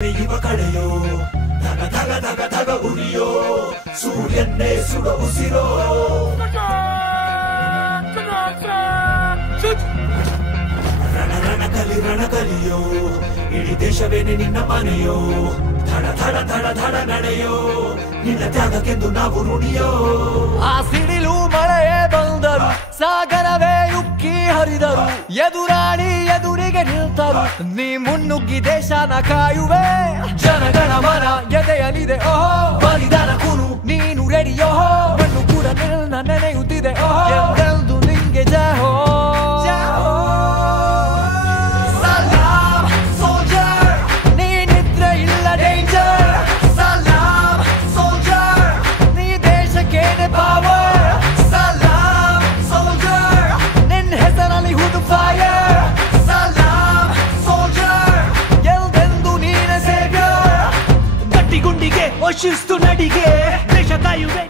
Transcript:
ಇವ ಕಡೆಯೋ ಧಗ ಧಗ ಧಗ ಧಗ ಉರಿಯೋ ಸೂರ್ಯನ್ನೇ ಸುಡ ಉಸಿರೋ ರಣ ಕಲಿಯೋ ಇಡೀ ದೇಶವೇನೆ ನಿನ್ನ ಮನೆಯೋ ಧಡ ಧಡ ಧಡ ಧಡ ನಡೆಯೋ ನಿನ್ನ ತ್ಯಾಗಕ್ಕೆಂದು ನಾವು ಋಣಿಯೋ ಆ ಸಿಡಿಲು ಮಳೆಯೇ ಬಂದರು ಸಾಗರವೇ ಉಕ್ಕಿ ಹರಿದರು ಎದುರಾಳಿ ಎದುರಿಗೆ ನಿಲ್ತರು ನೀ ಮುನ್ನುಗ್ಗಿ ದೇಶನ ಕಾಯುವೆ ಜನಗಣ ಮನ ಎದೆಯಲಿದೆ ಓಹೋ ಬಲಿದಾನ ಕುರು ನೀನು ರೆಡಿಯೋ ಮಣ್ಣು ಕೂಡ ನಿನ್ನ ನೆನೆಯುತ್ತಿದೆ ಓಹೋ ಎಂದೆಂದು ನಿಂಗೆ ಜಹೋ ಶಿಸ್ತು ನಡಿಗೆ ದೇಶ ಕಾಯುವೆ.